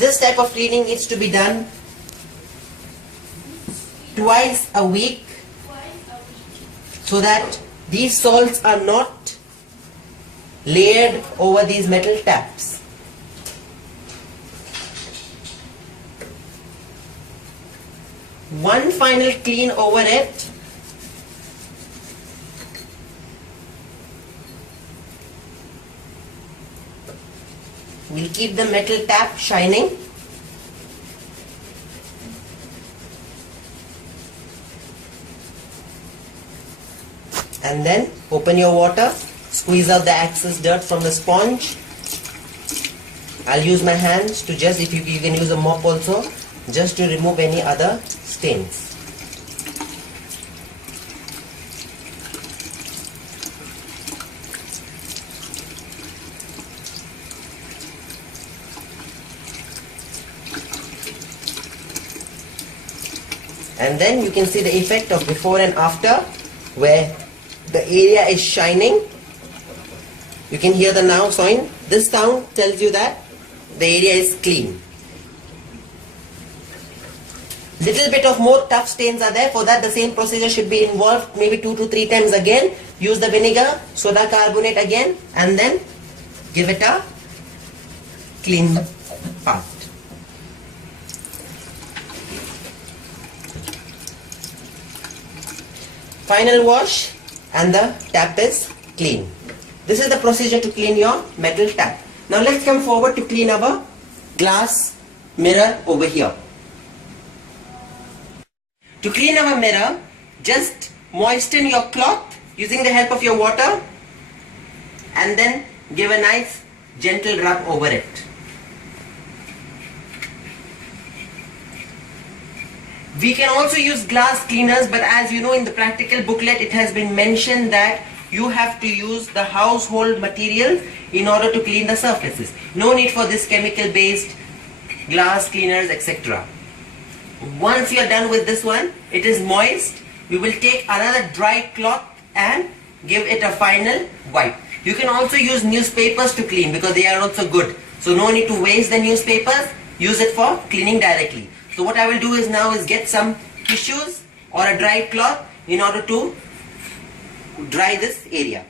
This type of cleaning needs to be done twice a week so that these salts are not layered over these metal taps. One final clean over it. We'll keep the metal tap shining. And then open your water, squeeze out the excess dirt from the sponge. I'll use my hands to just, if you can use a mop also, just to remove any other stains. And then you can see the effect of before and after, where the area is shining. You can hear the now sound. This sound tells you that the area is clean. Little bit of more tough stains are there. For that, the same procedure should be involved, maybe 2 to 3 times again. Use the vinegar, soda carbonate again, and then give it a clean part. Final wash and the tap is clean. This is the procedure to clean your metal tap. Now let's come forward to clean our glass mirror over here. To clean our mirror, just moisten your cloth using the help of your water and then give a nice gentle rub over it. We can also use glass cleaners, but as you know, in the practical booklet it has been mentioned that you have to use the household materials in order to clean the surfaces. No need for this chemical based glass cleaners, etc. Once you are done with this one, it is moist, we will take another dry cloth and give it a final wipe. You can also use newspapers to clean because they are also good. So no need to waste the newspapers, use it for cleaning directly. So what I will do is now is get some tissues or a dry cloth in order to dry this area.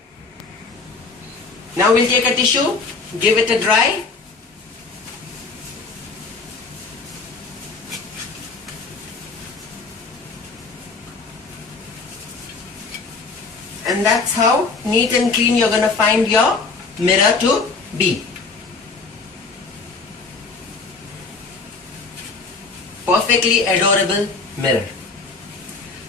Now we'll take a tissue, give it a dry. And that's how neat and clean you're going to find your mirror to be. Perfectly adorable mirror.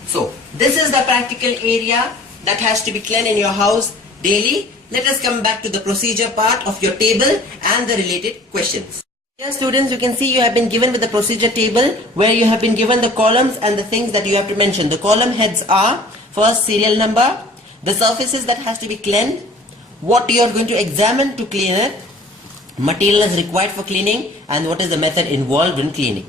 So this is the practical area that has to be cleaned in your house daily. Let us come back to the procedure part of your table and the related questions. Here students, you can see you have been given with the procedure table where you have been given the columns and the things that you have to mention. The column heads are first serial number, the surfaces that has to be cleaned, what you are going to examine to clean it, materials required for cleaning, and what is the method involved in cleaning.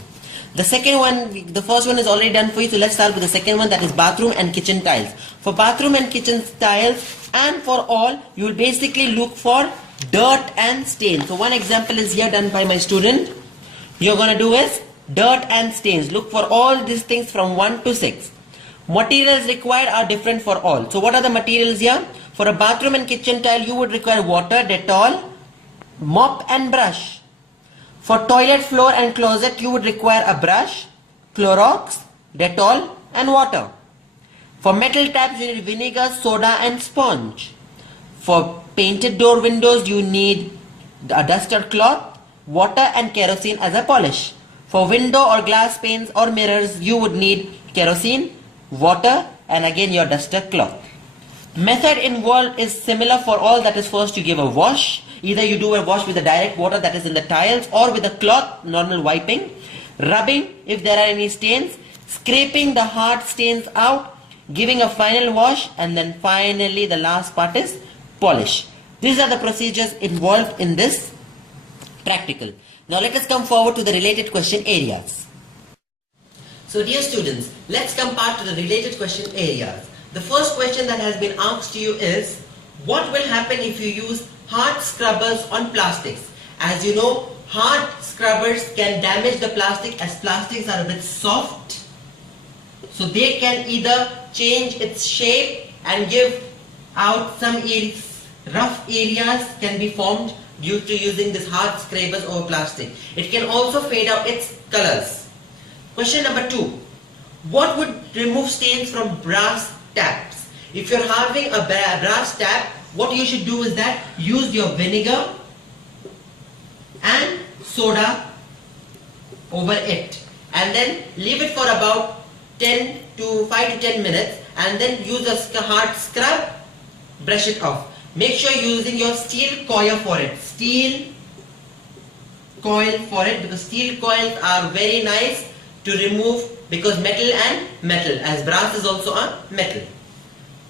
The second one, the first one is already done for you, so let's start with the second one, that is bathroom and kitchen tiles. For bathroom and kitchen tiles and for all, you will basically look for dirt and stains. So one example is here done by my student. You're going to do is dirt and stains. Look for all these things from 1 to 6. Materials required are different for all. So what are the materials here? For a bathroom and kitchen tile, you would require water, Dettol, mop and brush. For toilet floor and closet, you would require a brush, Clorox, Dettol and water. For metal taps, you need vinegar, soda and sponge. For painted door windows, you need a duster cloth, water and kerosene as a polish. For window or glass panes or mirrors, you would need kerosene, water and again your duster cloth. Method involved is similar for all, that is first you give a wash. Either you do a wash with the direct water that is in the tiles or with a cloth, normal wiping, rubbing if there are any stains, scraping the hard stains out, giving a final wash, and then finally the last part is polish. These are the procedures involved in this practical. Now let us come forward to the related question areas. So dear students, let's come back to the related question areas. The first question that has been asked to you is, what will happen if you use hard scrubbers on plastics? As you know, hard scrubbers can damage the plastic, as plastics are a bit soft. So they can either change its shape and give out some rough areas can be formed due to using this hard scrubbers over plastic. It can also fade out its colors. Question number 2. What would remove stains from brass taps? If you're having a brass tap, what you should do is that use your vinegar and soda over it, and then leave it for about 5 to 10 minutes, and then use a hard scrub, brush it off. Make sure you're using your steel coil for it. Because steel coils are very nice to remove, because metal and metal, as brass is also a metal.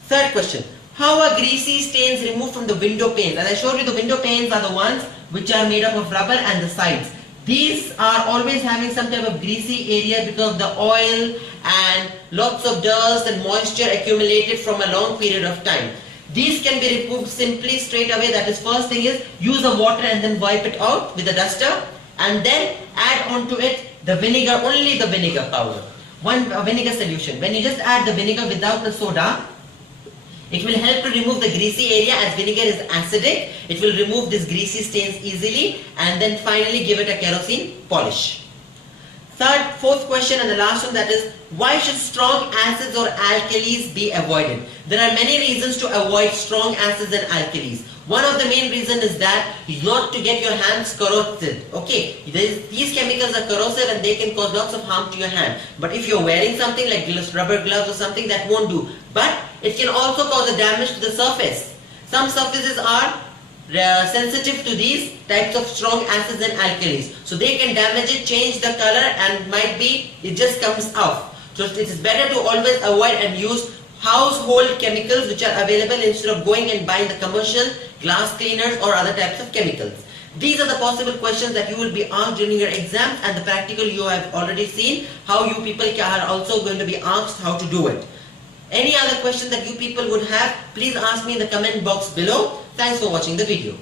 Third question. How are greasy stains removed from the window panes? As I showed you, the window panes are the ones which are made up of rubber and the sides. These are always having some type of greasy area because of the oil and lots of dust and moisture accumulated from a long period of time. These can be removed simply straight away. That is, first thing is use the water and then wipe it out with a duster, and then add onto it the vinegar, only the vinegar powder. One vinegar solution. When you just add the vinegar without the soda, it will help to remove the greasy area, as vinegar is acidic. It will remove these greasy stains easily, and then finally give it a kerosene polish. Fourth question and the last one, that is, why should strong acids or alkalis be avoided? There are many reasons to avoid strong acids and alkalis. One of the main reasons is that not to get your hands corroded. Okay, these chemicals are corrosive and they can cause lots of harm to your hand. But if you're wearing something like rubber gloves or something, that won't do. But it can also cause a damage to the surface. Some surfaces are sensitive to these types of strong acids and alkalis. So they can damage it, change the color, and it just comes off. So it is better to always avoid and use household chemicals which are available instead of going and buying the commercial glass cleaners or other types of chemicals. These are the possible questions that you will be asked during your exams, and the practical you have already seen how you people are also going to be asked how to do it. Any other question that you people would have, please ask me in the comment box below. Thanks for watching the video.